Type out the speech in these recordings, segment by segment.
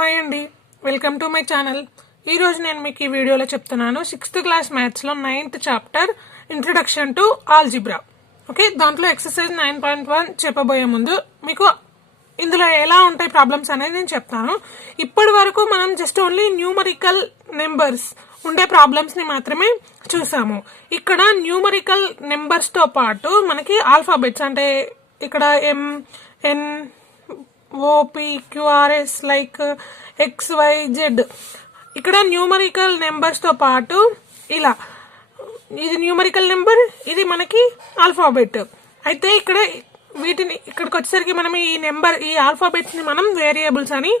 Hi అండి, welcome to my channel. ఈరోజు నేను మీకు ఈ వీడియోలో చెప్తున్నాను 6th క్లాస్ మ్యాథ్స్లో 9th chapter introduction to algebra. Okay, దాంట్లో ఎక్సర్సైజ్ 9.1 చెప్పబోయే ముందు మీకు ఇందులో ఎలా ఉంటాయి ప్రాబ్లమ్స్ అనేది నేను చెప్తాను. ఇప్పటి వరకు మనం జస్ట్ ఓన్లీ న్యూమరికల్ నెంబర్స్ ఉండే ప్రాబ్లమ్స్ ని మాత్రమే చూసాము. ఇక్కడ న్యూమరికల్ నెంబర్స్ తో పాటు మనకి ఆల్ఫాబెట్స్ అంటే ఇక్కడ MN OPQRS లైక్ XYZ ఇక్కడ న్యూమరికల్ నెంబర్స్ తో పాటు ఇలా ఇది న్యూమరికల్ నెంబర్, ఇది మనకి ఆల్ఫాబెట్. అయితే ఇక్కడ వీటిని ఇక్కడికి వచ్చేసరికి మనం ఈ ఆల్ఫాబెట్స్ ని మనం వేరియబుల్స్ అని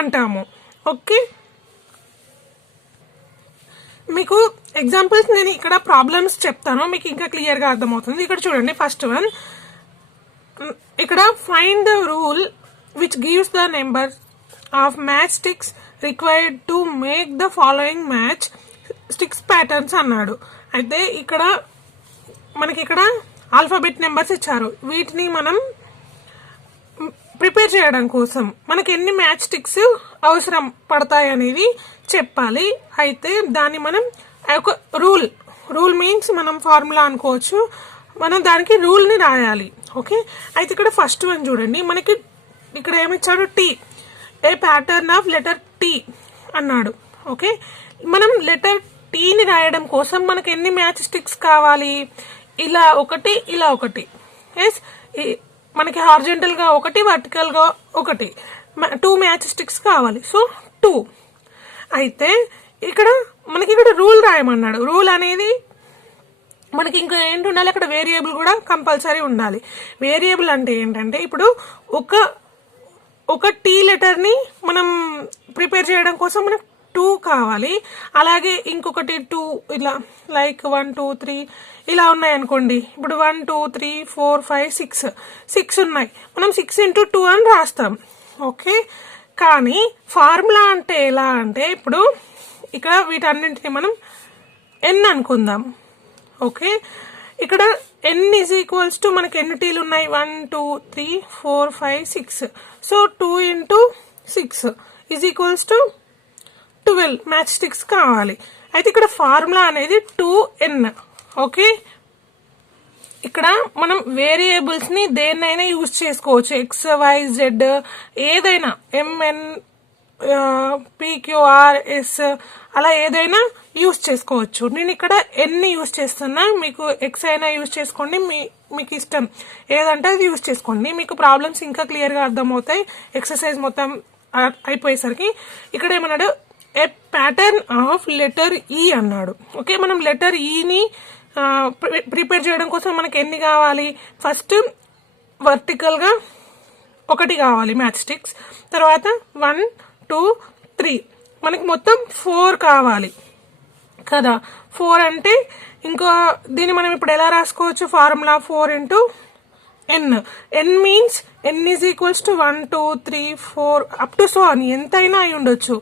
అంటాము. ఓకే, మీకు ఎగ్జాంపుల్స్ నేను ఇక్కడ ప్రాబ్లమ్స్ చెప్తాను, మీకు ఇంకా క్లియర్ గా అర్థమవుతుంది. ఇక్కడ చూడండి, ఫస్ట్ వన్ ఇక్కడ find the rule which gives the number of matchsticks required to make the following match sticks patterns అన్నాడు. అయితే ఇక్కడ మనకి ఇక్కడ ఆల్ఫాబెట్ నెంబర్స్ ఇచ్చారు, వీటిని మనం ప్రిపేర్ చేయడం కోసం మనకి ఎన్ని మ్యాచ్ స్టిక్స్ అవసరం పడతాయి అనేది చెప్పాలి. అయితే దాన్ని మనం ఒక రూల్ మీన్స్ మనం ఫార్ములా అనుకోవచ్చు, మనం దానికి రూల్ ని రాయాలి. ఓకే, అయితే ఇక్కడ ఫస్ట్ వన్ చూడండి, మనకి ఇక్కడ ఏమిచ్చాడు, T, a pattern of letter T అన్నాడు. ఓకే, మనం లెటర్ టీని రాయడం కోసం మనకి ఎన్ని మ్యాచ్ స్టిక్స్ కావాలి, ఇలా ఒకటి ఇలా ఒకటి, ఎస్ మనకి హార్జెంటల్ గా ఒకటి, వర్టికల్ గా ఒకటి, 2 మ్యాచ్ స్టిక్స్ కావాలి. సో 2. అయితే ఇక్కడ మనకి ఇక్కడ రూల్ రాయమన్నాడు. రూల్ అనేది మనకి ఇంకా ఏంటి ఉండాలి, అక్కడ వేరియబుల్ కూడా కంపల్సరీ ఉండాలి. వేరియబుల్ అంటే ఏంటంటే ఇప్పుడు ఒక టీ లెటర్ ని మనం ప్రిపేర్ చేయడం కోసం మనకు 2 కావాలి. అలాగే ఇంకొకటి 2 ఇలా లైక్ 1 2 3 ఇలా ఉన్నాయి అనుకోండి. ఇప్పుడు 1 2 3 4 5 6 ఉన్నాయి, మనం 6 into 2 అని రాస్తాం. ఓకే, కానీ ఫార్ములా అంటే ఎలా అంటే ఇప్పుడు ఇక్కడ వీటన్నింటిని మనం n అనుకుందాం. ఓకే, ఇక్కడ n ఈజ్ ఈక్వల్స్ టు మనకి ఎన్ని టీలు ఉన్నాయి, 1 2 3 4 5 6. So 2 into 6 is equals to 12 match sticks కావాలి. అయితే ఇక్కడ ఫార్ములా అనేది 2n. ఓకే, ఇక్కడ మనం వేరియబుల్స్ ని దేన్నైనా యూజ్ చేసుకోవచ్చు, XYZ ఏదైనా, MN PQRS అలా ఏదైనా యూజ్ చేసుకోవచ్చు. నేను ఇక్కడ ఎన్ని యూజ్ చేస్తున్నా, మీకు X అయినా యూజ్ చేసుకోండి, మీకు ఇష్టం ఏదంటే అది యూజ్ చేసుకోండి. మీకు ప్రాబ్లమ్స్ ఇంకా క్లియర్ గా అర్థమవుతాయి ఎక్సర్సైజ్ మొత్తం అయిపోయేసరికి. ఇక్కడ ఏమన్నాడు, ఏ ప్యాటర్న్ ఆఫ్ లెటర్ ఈ అన్నాడు. ఓకే, మనం లెటర్ ఈని ప్రిపేర్ చేయడం కోసం మనకి ఎన్ని కావాలి, ఫస్ట్ వర్టికల్ గా ఒకటి కావాలి మ్యాచ్ స్టిక్స్, తర్వాత 1 2 3 మనకి మొత్తం 4 కావాలి కదా. 4 అంటే ఇంకో దీన్ని మనం ఇప్పుడు ఎలా రాసుకోవచ్చు, formula 4 into n. n means n is equals to 1 2 3 4 up to so అని ఎంతైనా అయి ఉండొచ్చు.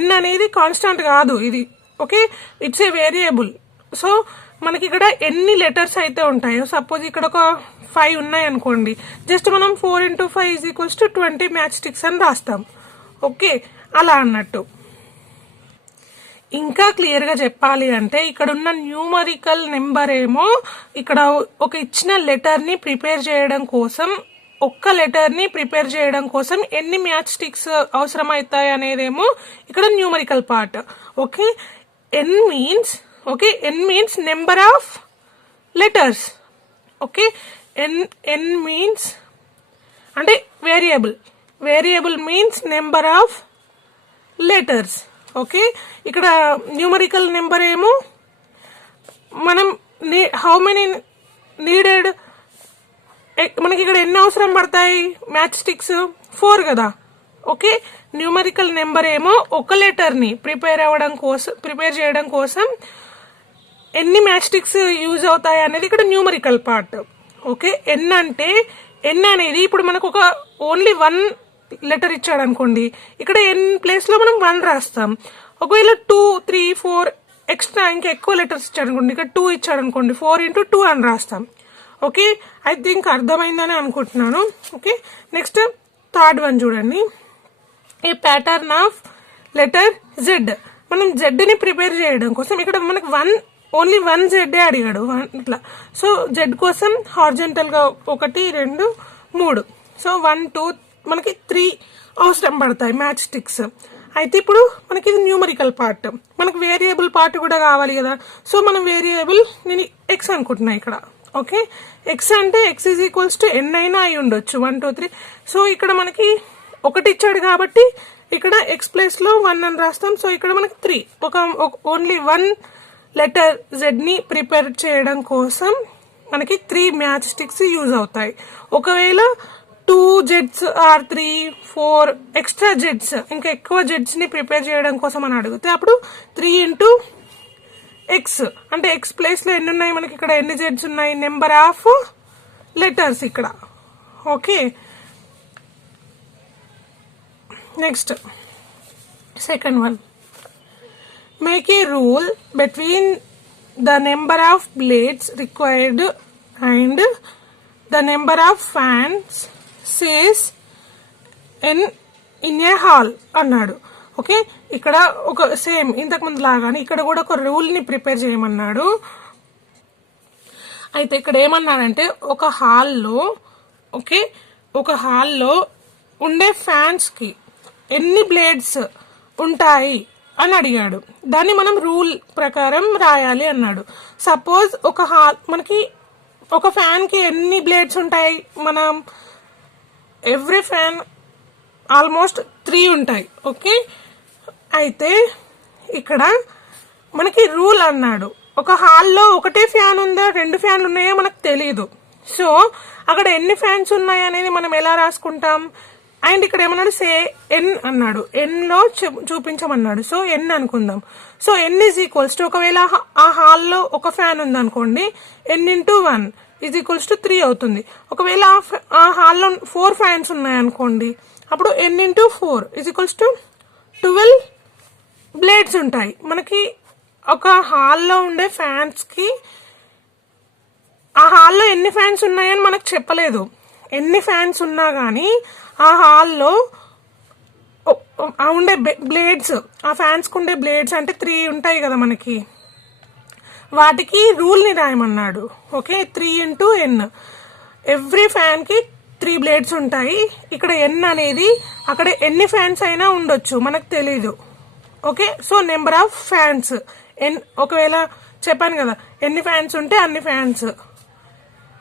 n అనేది కాన్స్టాంట్ కాదు ఇది. Okay, it's a variable. So మనకి ఇక్కడ ఎన్ని లెటర్స్ అయితే ఉంటాయో, సపోజ్ ఇక్కడ ఒక 5 ఉన్నాయి అనుకోండి, జస్ట్ మనం 4 into 5 is equals to 20 match sticks అని రాస్తాం. ఓకే, అలా అన్నట్టు. ఇంకా క్లియర్ గా చెప్పాలి అంటే ఇక్కడ ఉన్న న్యూమరికల్ నెంబర్ ఏమో ఇక్కడ ఒక ఇచ్చిన లెటర్ ని ప్రిపేర్ చేయడం కోసం, ఒక్క లెటర్ ని ప్రిపేర్ చేయడం కోసం ఎన్ని మ్యాచ్ స్టిక్స్ అవసరం అవుతాయి అనేదేమో ఇక్కడ numerical part. Okay, n means number of letters. Okay, n means అంటే variable means number of letters. Okay, ఇక్కడ న్యూమరికల్ నెంబర్ ఏమో మనం హౌ మెనీ నీడెడ్, మనకి ఇక్కడ ఎన్ని అవసరం పడతాయి మ్యాచ్ స్టిక్స్, 4 కదా. ఓకే, న్యూమరికల్ నెంబర్ ఏమో ఒక లెటర్ ని ప్రిపేర్ చేయడం కోసం ఎన్ని మ్యాచ్ స్టిక్స్ యూజ్ అవుతాయి అనేది ఇక్కడ న్యూమరికల్ పార్ట్. ఓకే, n అనేది ఇప్పుడు మనకు ఒక ఓన్లీ 1 లెటర్ ఇచ్చాడు అనుకోండి, ఇక్కడ n ప్లేస్ లో మనం 1 రాస్తాం. ఒకవేళ 2 3 4 ఎక్స్ట్రా ఇంకా ఎక్కువ లెటర్స్ ఇచ్చాడు అనుకోండి, ఇక్కడ 2 ఇచ్చాడు అనుకోండి, 4 into 2 అని రాస్తాం. ఓకే, ఐ థింక్ అర్థమైందని అనుకుంటున్నాను. ఓకే, నెక్స్ట్ థర్డ్ వన్ చూడండి, ఏ ప్యాటర్న్ ఆఫ్ లెటర్ జెడ్. మనం జెడ్ ని ప్రిపేర్ చేయడం కోసం ఇక్కడ మనకు ఓన్లీ వన్ జెడ్ అడిగాడు ఇట్లా. సో జెడ్ కోసం హార్జెంటల్ గా 1 2 3, సో 1 2 మనకి 3 అవసరం పడతాయి మ్యాచ్ స్టిక్స్. అయితే ఇప్పుడు మనకి ఇది న్యూమరికల్ పార్ట్, మనకు వేరియబుల్ పార్ట్ కూడా కావాలి కదా. సో మనం వేరియబుల్ నేను ఎక్స్ అనుకుంటున్నా ఇక్కడ. ఓకే, ఎక్స్ అంటే ఎక్స్ ఈజ్ ఈక్వల్స్ టు ఎన్ అయినా అయి ఉండొచ్చు 1 2 3. సో ఇక్కడ మనకి 1 ఇచ్చాడు కాబట్టి ఇక్కడ ఎక్స్ ప్లేస్ లో 1 అని రాస్తాం. సో ఇక్కడ మనకి 3, ఓన్లీ 1 లెటర్ జెడ్ ని ప్రిపేర్ చేయడం కోసం మనకి 3 మ్యాచ్ స్టిక్స్ యూజ్ అవుతాయి. ఒకవేళ 2 జెడ్స్ ఆర్ 3 4 ఎక్స్ట్రా జెడ్స్, ఇంకా ఎక్కువ జెడ్స్ ని ప్రిపేర్ చేయడం కోసం అని అడిగితే అప్పుడు 3 ఇంటూ ఎక్స్ అంటే ఎక్స్ ప్లేస్ లో ఎన్ని ఉన్నాయి మనకి, ఇక్కడ ఎన్ని జెడ్స్ ఉన్నాయి, నెంబర్ ఆఫ్ లెటర్స్ ఇక్కడ. Okay, next second one, make a rule between the number of blades required and the number of fans says in a hall అన్నాడు. ఓకే, ఇక్కడ ఒక సేమ్ ఇంతకు ముందు లాగానే ఇక్కడ కూడా ఒక రూల్ ని ప్రిపేర్ చేయమన్నాడు. అయితే ఇక్కడ ఏమన్నాడంటే ఒక హాల్లో, ఓకే, ఒక హాల్లో ఉండే ఫ్యాన్స్ కి ఎన్ని బ్లేడ్స్ ఉంటాయి అని అడిగాడు. దాన్ని మనం రూల్ ప్రకారం రాయాలి అన్నాడు. సపోజ్ ఒక మనకి ఒక ఫ్యాన్ కి ఎన్ని బ్లేడ్స్ ఉంటాయి, మనం ఎవ్రీ ఫ్యాన్ ఆల్మోస్ట్ 3 ఉంటాయి. ఓకే, అయితే ఇక్కడ మనకి రూల్ అన్నాడు. ఒక హాల్లో ఒకటే ఫ్యాన్ ఉందా 2 ఫ్యాన్లు ఉన్నాయో మనకు తెలియదు. సో అక్కడ ఎన్ని ఫ్యాన్స్ ఉన్నాయి అనేది మనం ఎలా రాసుకుంటాం. అండ్ ఇక్కడ ఏమన్నాడు, సే ఎన్ అన్నాడు, ఎన్ లో చూపించమన్నాడు. సో ఎన్ అనుకుందాం. So N is equals to, ఒకవేళ ఆ హాల్లో ఒక ఫ్యాన్ ఉంది అనుకోండి, N into 1 is equals to 3 అవుతుంది. ఒకవేళ ఆ హాల్లో 4 ఫ్యాన్స్ ఉన్నాయనుకోండి, అప్పుడు N into 4 is equals to 12 blades ఉంటాయి. మనకి ఒక హాల్లో ఉండే ఫ్యాన్స్ కి ఆ హాల్లో ఎన్ని ఫ్యాన్స్ ఉన్నాయని మనకు చెప్పలేదు. ఎన్ని ఫ్యాన్స్ ఉన్నా గానీ ఆ హాల్లో ఉండే బ్లేడ్స్, ఆ ఫ్యాన్స్ కు ఉండే బ్లేడ్స్ అంటే 3 ఉంటాయి కదా మనకి, వాటికి రూల్ ని రాయమన్నాడు. ఓకే, 3 ఇంటూ ఎన్, ఎవ్రీ ఫ్యాన్ కి 3 బ్లేడ్స్ ఉంటాయి. ఇక్కడ ఎన్ అనేది అక్కడ ఎన్ని ఫ్యాన్స్ అయినా ఉండొచ్చు, మనకు తెలీదు. Okay, so number of fans N, ఒకవేళ చెప్పాను కదా ఎన్ని ఫ్యాన్స్ ఉంటే అన్ని ఫ్యాన్స్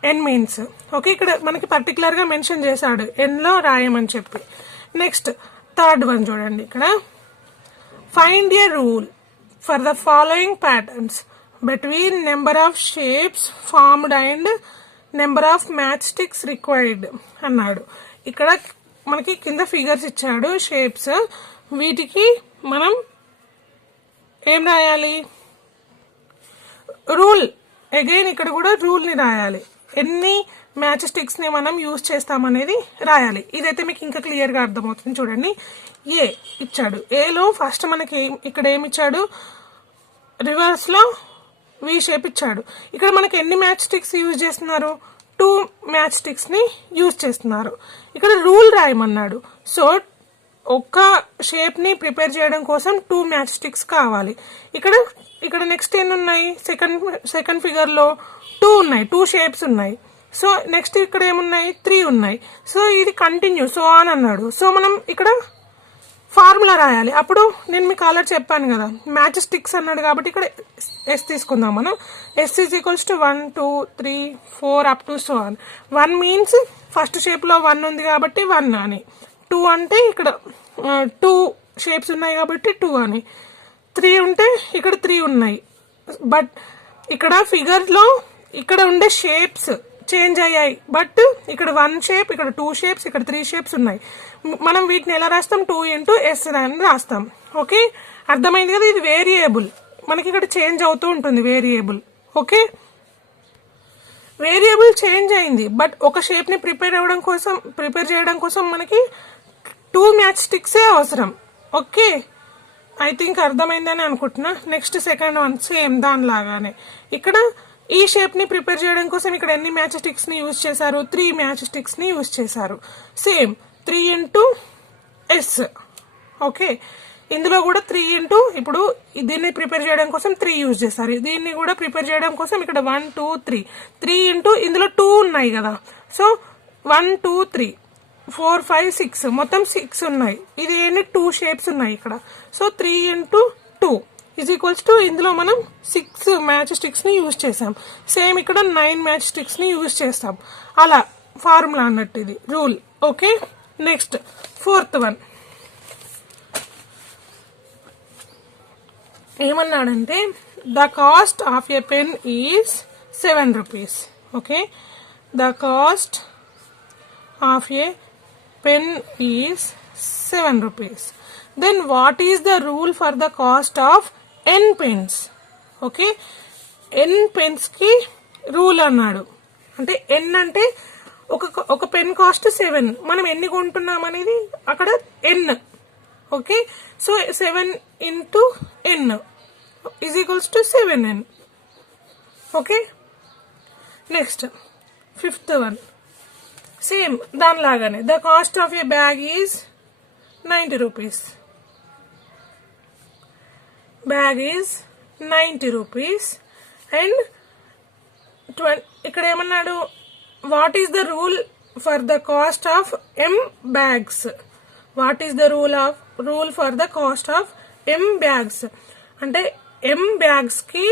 ఎన్ మీన్స్. ఓకే, ఇక్కడ మనకి పర్టికులర్ గా మెన్షన్ చేశాడు ఎన్ లో రాయమని చెప్పి. నెక్స్ట్ థర్డ్ వన్ చూడండి, ఇక్కడ find a rule for the following patterns between number of shapes formed and number of match sticks required అన్నాడు. ఇక్కడ మనకి కింద ఫిగర్స్ ఇచ్చాడు, షేప్స్. వీటికి మనం ఏం రాయాలి, రూల్. అగైన్ ఇక్కడ కూడా రూల్ ని రాయాలి, ఎన్ని మ్యాచ్ స్టిక్స్ ని మనం యూజ్ చేస్తామనేది రాయాలి. ఇదైతే మీకు ఇంకా క్లియర్ గా అర్థమవుతుంది. చూడండి, ఏ ఇచ్చాడు, ఏలో ఫస్ట్ మనకి ఇక్కడ ఏమి ఇచ్చాడు, రివర్స్ లో వి షేప్ ఇచ్చాడు. ఇక్కడ మనకి ఎన్ని మ్యాచ్ స్టిక్స్ యూజ్ చేస్తున్నారు, 2 మ్యాచ్ స్టిక్స్ ని యూజ్ చేస్తున్నారు. ఇక్కడ రూల్ రాయమన్నాడు. సో ఒక్క షేప్ ని ప్రిపేర్ చేయడం కోసం 2 మ్యాచ్ స్టిక్స్ కావాలి. ఇక్కడ నెక్స్ట్ ఎన్ని ఉన్నాయి, సెకండ్ ఫిగర్ లో 2 ఉన్నాయి, 2 షేప్స్ ఉన్నాయి. సో నెక్స్ట్ ఇక్కడ ఏమున్నాయి, 3 ఉన్నాయి. సో ఇది కంటిన్యూ సో ఆన్ అన్నాడు. సో మనం ఇక్కడ ఫార్ములా రాయాలి. అప్పుడు నేను మీకు ఆల్రెడీ చెప్పాను కదా, మ్యాచ్ స్టిక్స్ అన్నాడు కాబట్టి ఇక్కడ ఎస్ తీసుకుందాం మనం. S is equals to 1 2 3 4 up to so on. 1 means first shape లో 1 ఉంది కాబట్టి 1 అని, 2 అంటే ఇక్కడ 2 షేప్స్ ఉన్నాయి కాబట్టి 2 అని, 3 ఉంటే ఇక్కడ 3 ఉన్నాయి. బట్ ఇక్కడ ఫిగర్ లో ఇక్కడ ఉండే షేప్స్ చేంజ్ అయ్యాయి. బట్ ఇక్కడ 1 షేప్, ఇక్కడ 2 షేప్స్, ఇక్కడ 3 షేప్స్ ఉన్నాయి. మనం వీటిని ఎలా రాస్తాం, 2 ఇంటూ ఎస్ అని రాస్తాం. ఓకే, అర్థమైంది కదా. ఇది వేరియబుల్, మనకి ఇక్కడ చేంజ్ అవుతూ ఉంటుంది వేరియబుల్. ఓకే, వేరియబుల్ చేంజ్ అయింది, బట్ ఒక షేప్ ని ప్రిపేర్ చేయడం కోసం మనకి 2 మ్యాచ్ స్టిక్సే అవసరం. ఓకే, ఐ థింక్ అర్థమైందని అనుకుంటున్నా. నెక్స్ట్ సెకండ్ వన్ సేమ్ దానిలాగానే ఇక్కడ ఈ షేప్ ని ప్రిపేర్ చేయడం కోసం ఇక్కడ ఎన్ని మ్యాచ్ స్టిక్స్ ని యూజ్ చేశారు, 3 మ్యాచ్ స్టిక్స్ ని యూజ్ చేశారు. Same 3 into S. ఓకే, ఇందులో కూడా 3 ఇంటూ, ఇప్పుడు దీన్ని ప్రిపేర్ చేయడం కోసం 3 యూజ్ చేస్తారు, దీన్ని కూడా ప్రిపేర్ చేయడం కోసం ఇక్కడ 1 2 3 ఇంటూ ఇందులో 2 ఉన్నాయి కదా, సో 1 2 3 4 5 6 మొత్తం 6 ఉన్నాయి. ఇది ఏంటి 2 షేప్స్ ఉన్నాయి ఇక్కడ, so 3 into 2 is equals to ఇందులో మనం 6 మ్యాచ్ స్టిక్స్ ని యూజ్ చేసాం. సేమ్ ఇక్కడ 9 మ్యాచ్ స్టిక్స్ ని యూజ్ చేస్తాం. అలా ఫార్ములా అన్నట్టు ఇది rule. Okay, next 4th one ఏమన్నాడంటే the cost of a pen is 7 rupees. Okay, the cost of a pen is 7 rupees. Then what is the rule for the cost of n pens? Okay, n pens కి rule అన్నాడు. అంటే n అంటే ఒక pen cost 7, మనం ఎన్ని కొంటున్నాం అనేది అక్కడ n. Okay, so 7 into n is equals to 7n. Okay, next 5th one same దానిలాగానే the cost of a bag is 90 rupees. Bag is 90 rupees. And ఇక్కడ ఏమన్నాడు, what is the rule for the cost of m bags? What is the rule for the cost of m bags? అంటే m bags కి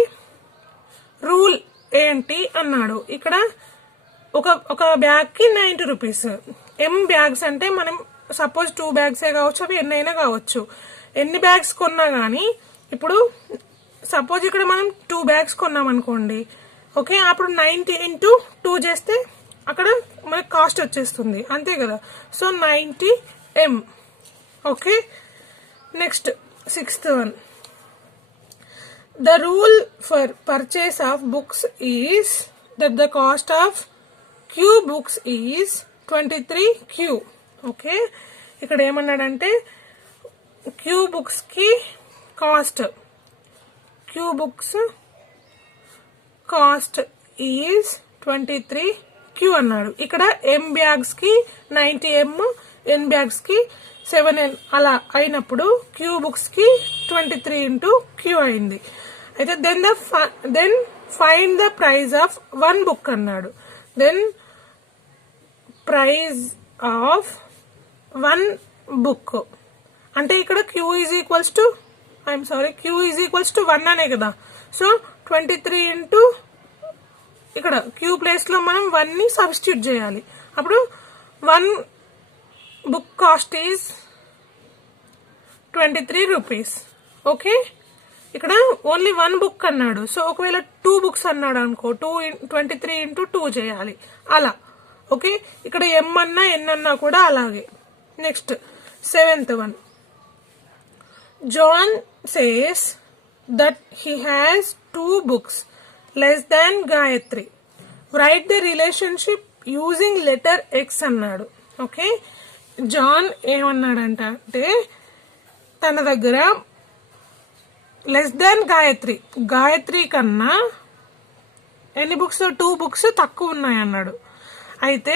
rule ఏంటి అన్నాడు. ఇక్కడ ఒక bag కి 90 rupees. m bags అంటే మనం సపోజ్ 2 బ్యాగ్సే కావచ్చు, అవి ఎన్నైనా కావచ్చు. ఎన్ని బ్యాగ్స్ కొన్నా గానీ, ఇప్పుడు సపోజ్ ఇక్కడ మనం 2 బ్యాగ్స్ కొన్నాం అనుకోండి. ఓకే, అప్పుడు 90 ఇంటూ 2 చేస్తే అక్కడ మనకి కాస్ట్ వచ్చేస్తుంది, అంతే కదా. So 90 m. Okay, next 6th one the rule for purchase of books is that the cost of q books is 23q. Okay, ఇక్కడ ఏమన్నాడంటే q బుక్స్ కి cost, q books cost is 23q అన్నాడు. ఇక్కడ m bags కి 90m, n bags కి 7n అలా అయినప్పుడు q books కి 23 ఇంటూ q అయింది. అయితే then find the price of 1 book అన్నాడు. దెన్ ప్రైజ్ ఆఫ్ 1 బుక్ అంటే ఇక్కడ q is equals to q is equals to 1 అనే కదా. సో 23 ఇంటూ ఇక్కడ q ప్లేస్ లో మనం 1 ని సబ్స్టిట్యూట్ చేయాలి. అప్పుడు 1 book cost is 23 rupees. Okay, ఇక్కడ ఓన్లీ 1 బుక్ అన్నాడు. సో ఒకవేళ 2 బుక్స్ అన్నాడు అనుకో, 23 ఇంటూ 2 చేయాలి అలా. ఓకే, ఇక్కడ m అన్నా n అన్నా కూడా అలాగే. Next 7th one John says that he has 2 books less than Gayatri. Write the relationship using letter x అన్నాడు. ఓకే, జాన్ ఏమన్నాడంటే తన దగ్గర లెస్ దాన్ గాయత్రి కన్నా ఎన్ని బుక్స్, 2 బుక్స్ తక్కువ ఉన్నాయి అన్నాడు. అయితే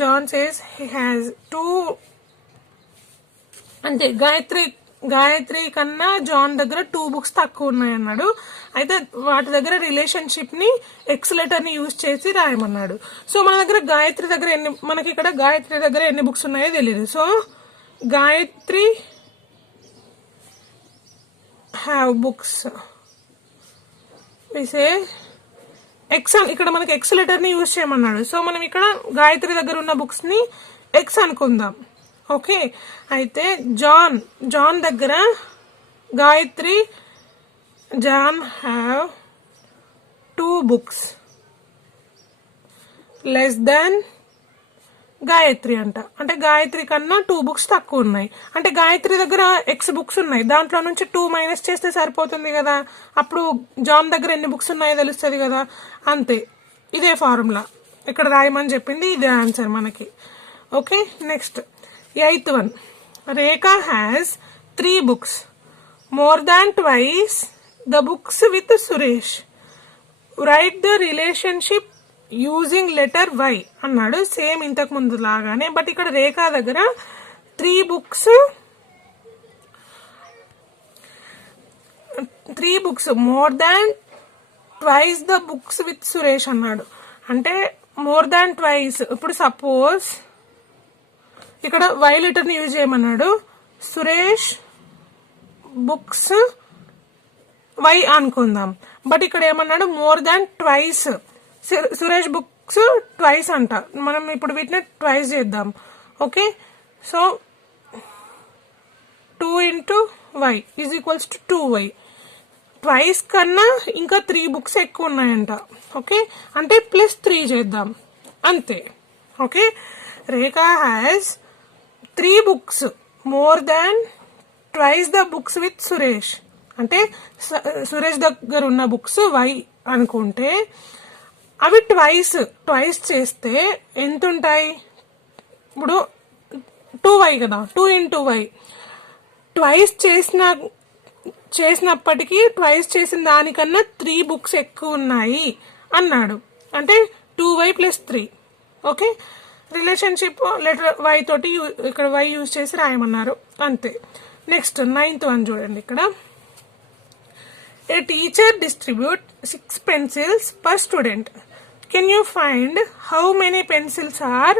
జాన్ సేస్ హీ హ్యాస్ 2 అంటే గాయత్రి కన్నా జాన్ దగ్గర 2 బుక్స్ తక్కువ ఉన్నాయి అన్నాడు. అయితే వాటి దగ్గర రిలేషన్షిప్ ని ఎక్స్ లెటర్ ని యూజ్ చేసి రాయమన్నాడు. సో మన దగ్గర మనకి ఇక్కడ గాయత్రి దగ్గర ఎన్ని బుక్స్ ఉన్నాయో తెలియదు. So Gayatri have books with X, ఇక్కడ మనకి ఎక్స్ లెటర్ ని యూజ్ చేయమన్నాడు. సో మనం ఇక్కడ గాయత్రి దగ్గర ఉన్న బుక్స్ ని ఎక్స్ అనుకుందాం. ఓకే, అయితే జాన్ దగ్గర John have 2 books less than Gayatri అంటే గాయత్రి కన్నా 2 బుక్స్ తక్కువ ఉన్నాయి. అంటే గాయత్రి దగ్గర ఎక్స్ బుక్స్ ఉన్నాయి, దాంట్లో నుంచి 2 మైనస్ చేస్తే సరిపోతుంది కదా. అప్పుడు జాన్ దగ్గర ఎన్ని బుక్స్ ఉన్నాయో తెలుస్తుంది కదా. అంతే, ఇదే ఫార్ములా ఇక్కడ రాయమని చెప్పింది, ఇదే ఆన్సర్ మనకి. Okay, next 8th one Rekha has 3 books more than twice the books with Suresh. Right the relationship using letter y అన్నాడు. సేమ్ ఇంతకు ముందు లాగానే, బట్ ఇక్కడ రేఖా దగ్గర 3 books more than twice the books with Suresh అన్నాడు. అంటే మోర్ దాన్ ట్వైస్. ఇప్పుడు suppose ఇక్కడ వై లెటర్ని యూజ్ చేయమన్నాడు. సురేష్ బుక్స్ వై అనుకుందాం. బట్ ఇక్కడ ఏమన్నాడు more than twice. Suresh books twice అంట. మనం ఇప్పుడు వీటిని ట్వైస్ చేద్దాం. Okay, so 2 into y is equals to 2y. Twice కన్నా ఇంకా 3 బుక్స్ ఎక్కువ ఉన్నాయంట. ఓకే, అంటే +3 చేద్దాం అంతే. Okay, Rekha has 3 books more than twice the books with Suresh. అంటే సురేష్ దగ్గర ఉన్న బుక్స్ వై అనుకుంటే అవి ట్వైస్ చేస్తే ఎంత ఉంటాయి? ఇప్పుడు 2y కదా, 2 into y. ట్వైస్ చేసినప్పటికీ ట్వైస్ చేసిన దానికన్నా 3 books ఎక్కువ ఉన్నాయి అన్నాడు. అంటే 2y + 3. Okay, relationship letter Y తోటి ఇక్కడ వై యూజ్ చేసి రాయమన్నారు అంతే. నెక్స్ట్ 9th one చూడండి. ఇక్కడ a teacher distribute 6 pencils per student. Can you find how many pencils are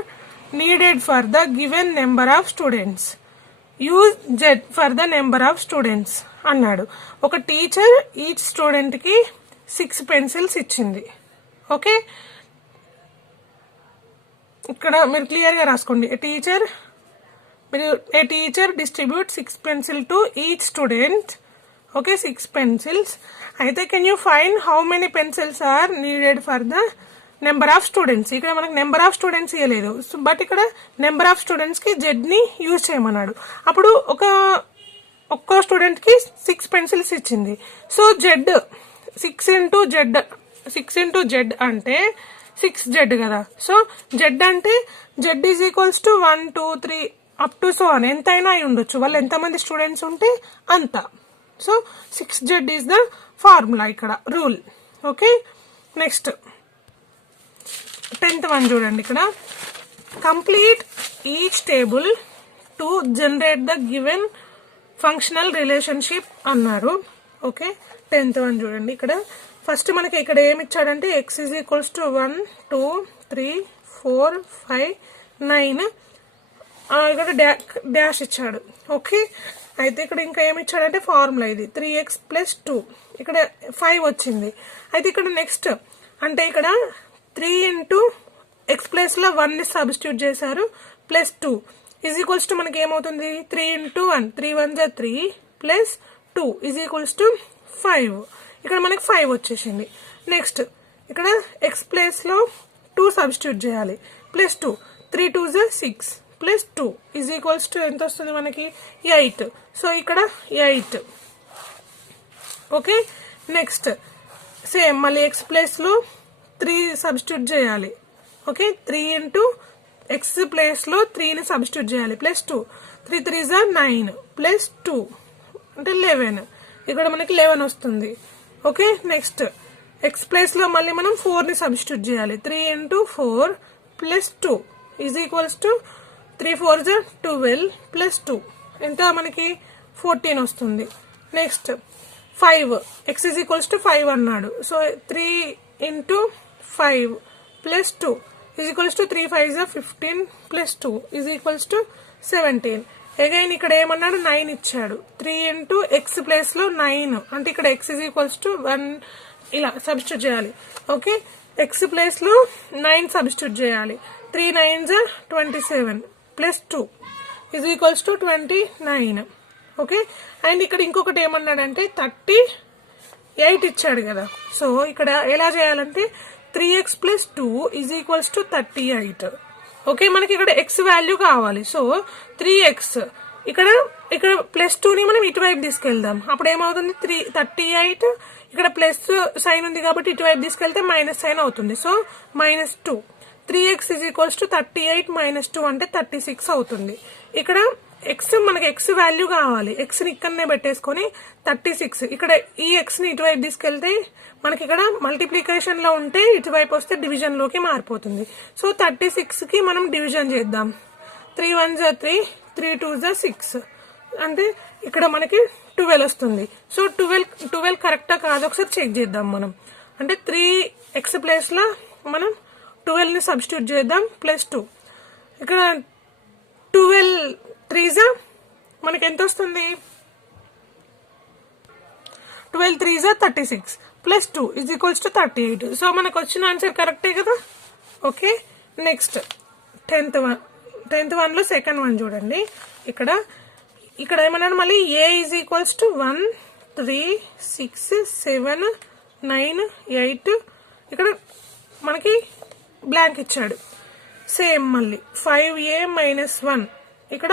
needed for the given number of students. Use Z for the number of students అన్నాడు. ఒక teacher each student కి 6 pencils ఇచ్చింది. Okay, ఇక్కడ మీరు clear గా రాసుకోండి. A teacher distribute 6 pencils to each student. Okay, 6 pencils. అయితే can you find how many pencils are needed for the number of students. ఇక్కడ మనకు నెంబర్ ఆఫ్ స్టూడెంట్స్ ఇవ్వలేదు, బట్ ఇక్కడ నెంబర్ ఆఫ్ స్టూడెంట్స్ కి Z ని use చేయమన్నాడు. అప్పుడు ఒక్కో స్టూడెంట్ కి 6 pencils ఇచ్చింది. సో Z 6 into Z అంటే 6Z కదా. సో Z అంటే Z is equals to 1 2 3 up to so అని ఎంతైనా అయి ఉండొచ్చు. వాళ్ళు ఎంతమంది స్టూడెంట్స్ ఉంటే అంత. So 6Z is the formula ఇక్కడ, rule. Okay, next 10th one చూడండి. ఇక్కడ complete each table to generate the given functional relationship అన్నారు. ఓకే, 10th one చూడండి. ఇక్కడ ఫస్ట్ మనకి ఇక్కడ ఏమి ఇచ్చాడంటే x ఈజ్ ఈక్వల్స్ టు 1 2 3 4 5 9 ఇక్కడ డాష్ ఇచ్చాడు. ఓకే, అయితే ఇక్కడ ఇంకా ఏమి ఇచ్చాడంటే ఫార్ములా ఇది 3x + 2. ఇక్కడ 5 వచ్చింది. అయితే ఇక్కడ నెక్స్ట్ అంటే ఇక్కడ 3 into x ప్లేస్ లో 1 ని సబ్స్టిట్యూట్ చేశారు +2 ఈజ్ ఈక్వల్స్ టు మనకి ఏమవుతుంది 3 into 1 3 1 3 +2 ఈజ్ ఈక్వల్స్ టు 5. ఇక్కడ మనకి 5 వచ్చేసింది. నెక్స్ట్ ఇక్కడ x ప్లేస్ లో 2 సబ్స్టిట్యూట్ చేయాలి +2 3 2 6 +2 ఈజ్ ఈక్వల్స్ టు ఎంత వస్తుంది మనకి 8. సో ఇక్కడ 8. ఓకే, నెక్స్ట్ సేమ్ మళ్ళీ x ప్లేస్ లో 3 సబ్స్టిట్యూట్ చేయాలి. ఓకే, 3 into x ప్లేస్ లో 3 ని సబ్స్టిట్యూట్ చేయాలి +2 3 3 9 +2 అంటే 11. ఇక్కడ మనకి 11 వస్తుంది. ఓకే, నెక్స్ట్ x ప్లేస్ లో మళ్ళీ మనం 4 ని సబ్స్టిట్యూట్ చేయాలి 3 into 4 +2 ఈజ్ ఈక్వల్స్ టు 3 4 12 +2 ఎంత మనకి 14 వస్తుంది. Next 5 x is equals to 5 అన్నాడు. So 3 into 5 +2 is equals to 3 5 15 +2 is equals to 17. Again ఇక్కడ ఏమన్నాడు 9 ఇచ్చాడు. 3 into x ప్లేస్ లో 9 అంటే ఇక్కడ x ఈజ్ ఈక్వల్స్ టు 1 ఇలా సబ్స్టిట్యూట్ చేయాలి. ఓకే, x ప్లేస్ లో 9 సబ్స్టిట్యూట్ చేయాలి 3 9 27 +2 is equals to 29. Okay, and ఇక్కడ ఇంకొకటి ఏమన్నాడంటే 38 ఇచ్చాడు కదా. సో ఇక్కడ ఎలా చేయాలంటే 3x + 2 is equals to 38. Okay, మనకి ఇక్కడ x వాల్యూ కావాలి. సో 3x ఇక్కడ +2 ని మనం ఇటువైపు తీసుకెళ్దాం. అప్పుడు ఏమవుతుంది 38 ఇక్కడ ప్లస్ సైన్ ఉంది కాబట్టి ఇటువైపు తీసుకెళ్తే మైనస్ సైన్ అవుతుంది. So -2 3x is equals to 38 - 2 అంటే 36 అవుతుంది. ఇక్కడ మనకి x వాల్యూ కావాలి. x ని ఇక్కడనే పెట్టేసుకొని 36 ఇక్కడ ఈ x ని ఇటువైపు తీసుకెళ్తే మనకి ఇక్కడ మల్టిప్లికేషన్ లో ఉంటే ఇటువైపు వస్తే డివిజన్ లోకి మారిపోతుంది. సో 36 కి మనం డివిజన్ చేద్దాం. 3 1 3 3 2s 6 అంటే ఇక్కడ మనకి 12 వస్తుంది. సో 12 కరెక్టా కాదు ఒకసారి చెక్ చేద్దాం మనం. అంటే 3x ప్లేస్ లో మనం 12 ని సబ్స్టిట్యూట్ చేద్దాం +2. ఇక్కడ 12 3s మనకి ఎంత వస్తుంది? 12 3s 36 +2 = 38. సో మనకు వచ్చిన ఆన్సర్ కరెక్టే కదా. ఓకే, నెక్స్ట్ 10th వన్ లో సెకండ్ వన్ చూడండి. ఇక్కడ ఏమన్నాడు మళ్ళీ a = 1 3 6 7 9 8. ఇక్కడ మనకి బ్లాంక్ ఇచ్చాడు. సేమ్ మళ్ళీ 5a - 1 ఇక్కడ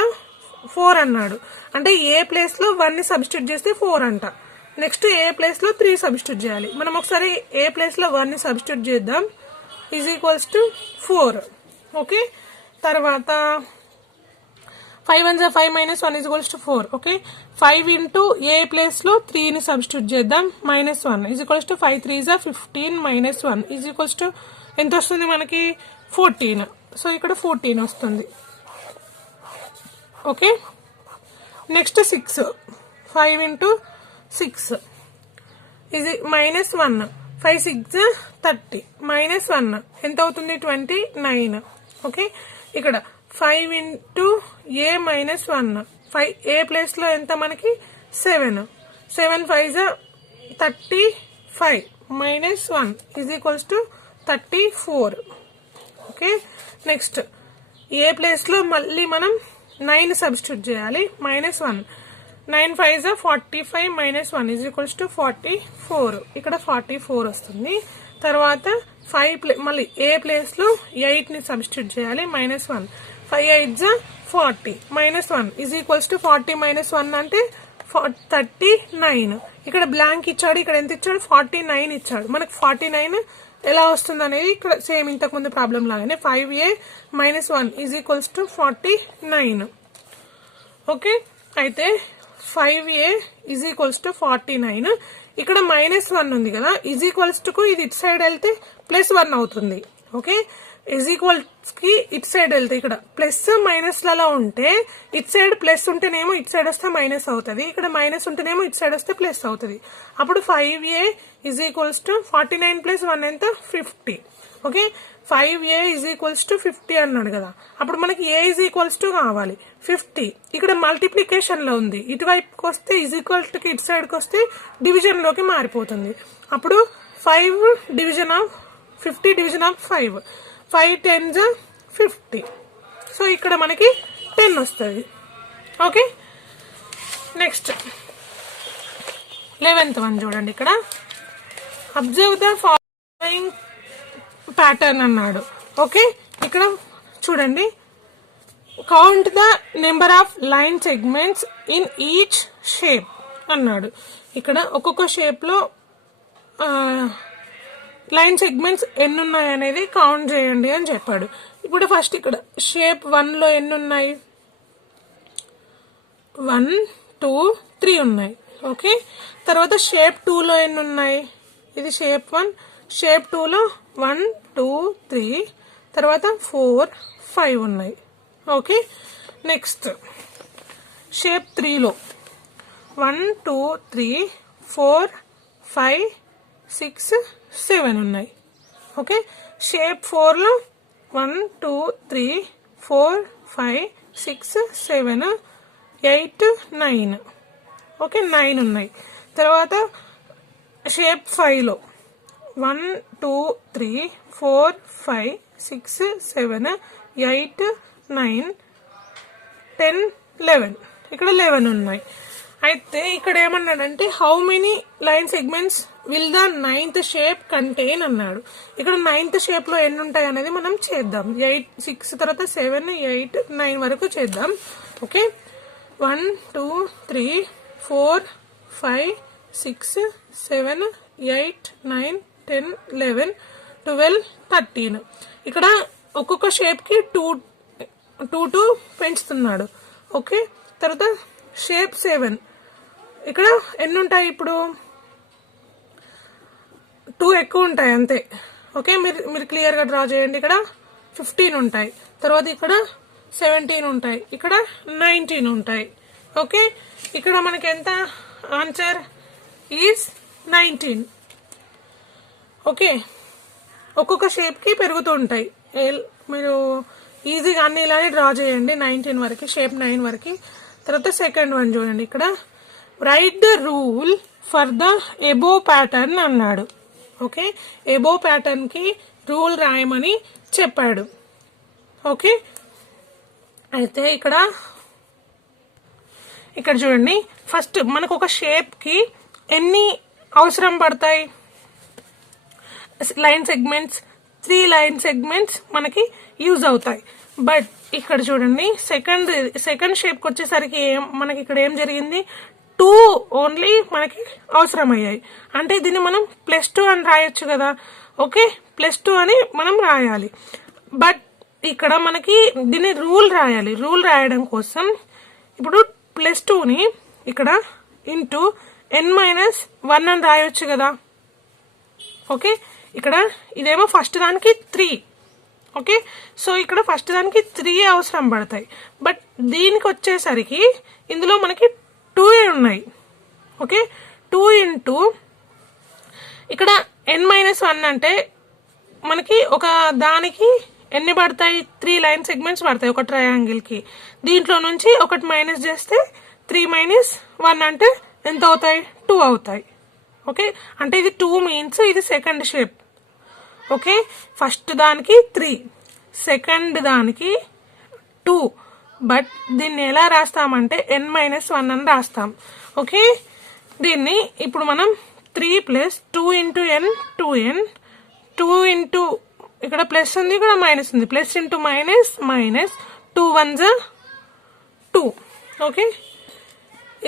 4 అన్నాడు. అంటే ఏ ప్లేస్ లో 1 ని సబ్స్టిట్యూట్ చేస్తే 4 అంట. నెక్స్ట్ ఏ ప్లేస్ లో 3 సబ్స్టిట్యూట్ చేయాలి. మనం ఒకసారి ఏ ప్లేస్ లో 1 ని సబ్స్టిట్యూట్ చేద్దాం. = 4. ఓకే, తర్వాత 5 1 5 - 1 = 4. ఓకే, 5 ఇంటూ ఏ ప్లేస్ లో 3 ని సబ్స్టిట్యూట్ చేద్దాం. -1 = 5 3s 15 - 1 ఎంత వస్తుంది మనకి? 14. సో ఇక్కడ 14 వస్తుంది. ఓకే, నెక్స్ట్ 6 5 ఇంటూ 6 ఇది -1 5 6 30 -1 ఎంత అవుతుంది? 29. ఓకే, ఇక్కడ 5 ఇంటూ a - 1 5 ఏ ప్లేస్ లో ఎంత మనకి? 7 7 5s 35 -1 = 34. ఓకే, నెక్స్ట్ ఏ ప్లేస్ లో మళ్ళీ మనం 9 సబ్స్టిట్యూట్ చేయాలి. -1 9 5s 45 - 1 = 44. ఇక్కడ 44 వస్తుంది. తర్వాత 5 మళ్ళీ ఏ ప్లేస్ లో 8 ని సబ్స్టిట్యూట్ చేయాలి. -1 5 8s 40 -1 = 40 - 1 అంటే 39. ఇక్కడ బ్లాంక్ ఇచ్చాడు. ఇక్కడ ఎంత ఇచ్చాడు? 49 ఇచ్చాడు. మనకు 49 ఎలా వస్తుంది అనేది ఇక్కడ సేమ్ ఇంతకు ముందు ప్రాబ్లం లాగానే 5a - 1 = 49. ఓకే, అయితే 5a = 49. ఇక్కడ -1 ఉంది కదా, కు ఇది ఇటు సైడ్ వెళ్తే +1 అవుతుంది. ఓకే, కి ఇటు సైడ్ వెళ్తే ఇక్కడ ప్లస్ మైనస్ లలో ఉంటే ఇటు సైడ్ ప్లస్ ఉంటేనేమో ఇటు సైడ్ వస్తే మైనస్ అవుతుంది. ఇక్కడ మైనస్ ఉంటేనేమో ఇటు సైడ్ వస్తే ప్లస్ అవుతుంది. అప్పుడు 5a = 49 + 1 ఎంత? 50. ఓకే, 5a = 50 అన్నాడు కదా. అప్పుడు మనకి a = కావాలి 50. ఇక్కడ మల్టిప్లికేషన్ లో ఉంది. ఇటువైపుకి వస్తే కి ఇటు సైడ్ కి వస్తే డివిజన్ లోకి మారిపోతుంది. అప్పుడు 5 division of 50 division of 5 5 10s 50. So ఇక్కడ మనకి 10 వస్తుంది. ఓకే, నెక్స్ట్ 11th వన్ చూడండి. ఇక్కడ అబ్జర్వ్ ద ఫాలోయింగ్ ప్యాటర్న్ అన్నాడు. ఓకే, ఇక్కడ చూడండి. Count the number of line segments in each shape అన్నాడు. ఇక్కడ ఒక్కొక్క షేప్ లో లైన్ సెగ్మెంట్స్ ఎన్ని ఉన్నాయి అనేది కౌంట్ చేయండి అని చెప్పాడు. ఇప్పుడు ఫస్ట్ ఇక్కడ షేప్ 1 లో ఎన్ని ఉన్నాయి? 1 2 3 ఉన్నాయి. ఓకే, తర్వాత షేప్ 2 లో ఎన్ని ఉన్నాయి? ఇది షేప్ 1. షేప్ 2 లో 1 2 3 తర్వాత 4 5 ఉన్నాయి. ఓకే, నెక్స్ట్ షేప్ 3 లో 1 2 3 4 5 6 7 ఉన్నాయి. ఓకే, షేప్ 4 లో 1 2 3 4 5 6 7 8 9. ఓకే, 9 ఉన్నాయి. తర్వాత షేప్ 5 లో 1 2 3 4 5 6 7 8 9 10 11. ఇక్కడ 11 ఉన్నాయి. అయితే ఇక్కడ ఏమన్నాడంటే how many line segments will the 9th shape contain అన్నాడు. ఇక్కడ 9th షేప్ లో ఎన్ని ఉంటాయి అనేది మనం చేద్దాం. 8 6 తర్వాత 7 8 9 వరకు చేద్దాం. ఓకే, 1 2 3 4 5 6 7 8 9 10 11 12 13. ఇక్కడ ఒక్కొక్క షేప్ కి 2 పెంచుతున్నాడు. ఓకే, తర్వాత షేప్ 7 ఇక్కడ ఎన్ని ఉంటాయి? ఇప్పుడు 2 ఎక్కువ ఉంటాయి అంతే. ఓకే, మీరు క్లియర్ గా డ్రా చేయండి. ఇక్కడ 15 ఉంటాయి. తర్వాత ఇక్కడ 17 ఉంటాయి, ఇక్కడ 19 ఉంటాయి. ఓకే, ఇక్కడ మనకి ఎంత ఆన్సర్ ఈజ్ 19. ఓకే, ఒక్కొక్క షేప్కి పెరుగుతూ ఉంటాయి. మీరు ఈజీగా అన్ని ఇలానే డ్రా చేయండి 19 వరకు, షేప్ 9 వరకు. తర్వాత సెకండ్ వన్ చూడండి, ఇక్కడ right the rule for the above pattern అన్నాడు. ఓకే, ఎబో ప్యాటర్న్కి రూల్ రాయమని చెప్పాడు. ఓకే, అయితే ఇక్కడ చూడండి, ఫస్ట్ మనకు ఒక షేప్కి ఎన్ని అవసరం పడతాయి లైన్ సెగ్మెంట్స్, 3 లైన్ సెగ్మెంట్స్ మనకి యూజ్ అవుతాయి. బట్ ఇక్కడ చూడండి సెకండ్ షేప్కి వచ్చేసరికి మనకి ఇక్కడ ఏం జరిగింది, 2 ఓన్లీ మనకి అవసరం అయ్యాయి. అంటే దీన్ని మనం +2 అని రాయొచ్చు కదా. ఓకే, +2 అని మనం రాయాలి. బట్ ఇక్కడ మనకి దీన్ని రూల్ రాయాలి. రూల్ రాయడం కోసం ఇప్పుడు +2ని ఇక్కడ ఇంటూ n-1 అని రాయొచ్చు కదా. ఓకే, ఇక్కడ ఇదేమో ఫస్ట్ దానికి 3. ఓకే, సో ఇక్కడ ఫస్ట్ దానికి 3 అవసరం పడతాయి. బట్ దీనికి వచ్చేసరికి ఇందులో మనకి 2 ఉన్నాయి. ఓకే, 2 ఇంటూ ఇక్కడ n-1 అంటే మనకి ఒక దానికి ఎన్ని పడతాయి, 3 లైన్ సెగ్మెంట్స్ పడతాయి ఒక ట్రయాంగిల్కి. దీంట్లో నుంచి ఒకటి మైనస్ చేస్తే 3 - 1 అంటే ఎంత అవుతాయి, 2 అవుతాయి. ఓకే, అంటే ఇది 2 మీన్స్ ఇది సెకండ్ షేప్. ఓకే, ఫస్ట్ దానికి 3, సెకండ్ దానికి 2. బట్ దీన్ని ఎలా రాస్తామంటే n-1 అని రాస్తాం. ఓకే, దీన్ని ఇప్పుడు మనం 3 + 2 × n 2n, 2 ఇంటూ ఇక్కడ ప్లస్ ఉంది, ఇక్కడ మైనస్ ఉంది, plus into minus minus, 2 1s 2. Okay,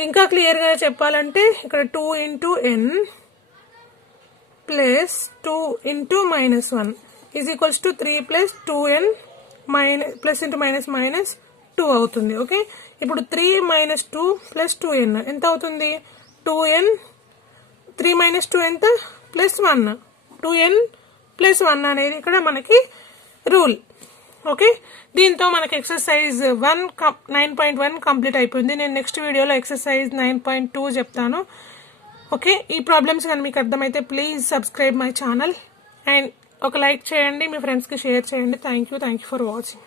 ఇంకా క్లియర్గా చెప్పాలంటే ఇక్కడ 2 × n plus 2 × -1 is equals to 3 + 2n plus into minus minus 2 అవుతుంది. ఓకే, ఇప్పుడు 3 - 2 + 2n ఎంత అవుతుంది, 2n. 3 - 2 ఎంత, +1. 2n + 1 అనేది ఇక్కడ మనకి రూల్. ఓకే, దీంతో మనకి ఎక్సర్సైజ్ 9.1 కంప్లీట్ అయిపోయింది. నేను నెక్స్ట్ వీడియోలో ఎక్సర్సైజ్ 9.2 చెప్తాను. ఓకే, ఈ ప్రాబ్లమ్స్ కానీ మీకు అర్థమైతే please subscribe my channel and ఒక లైక్ చేయండి, మీ ఫ్రెండ్స్కి షేర్ చేయండి. Thank you for watching.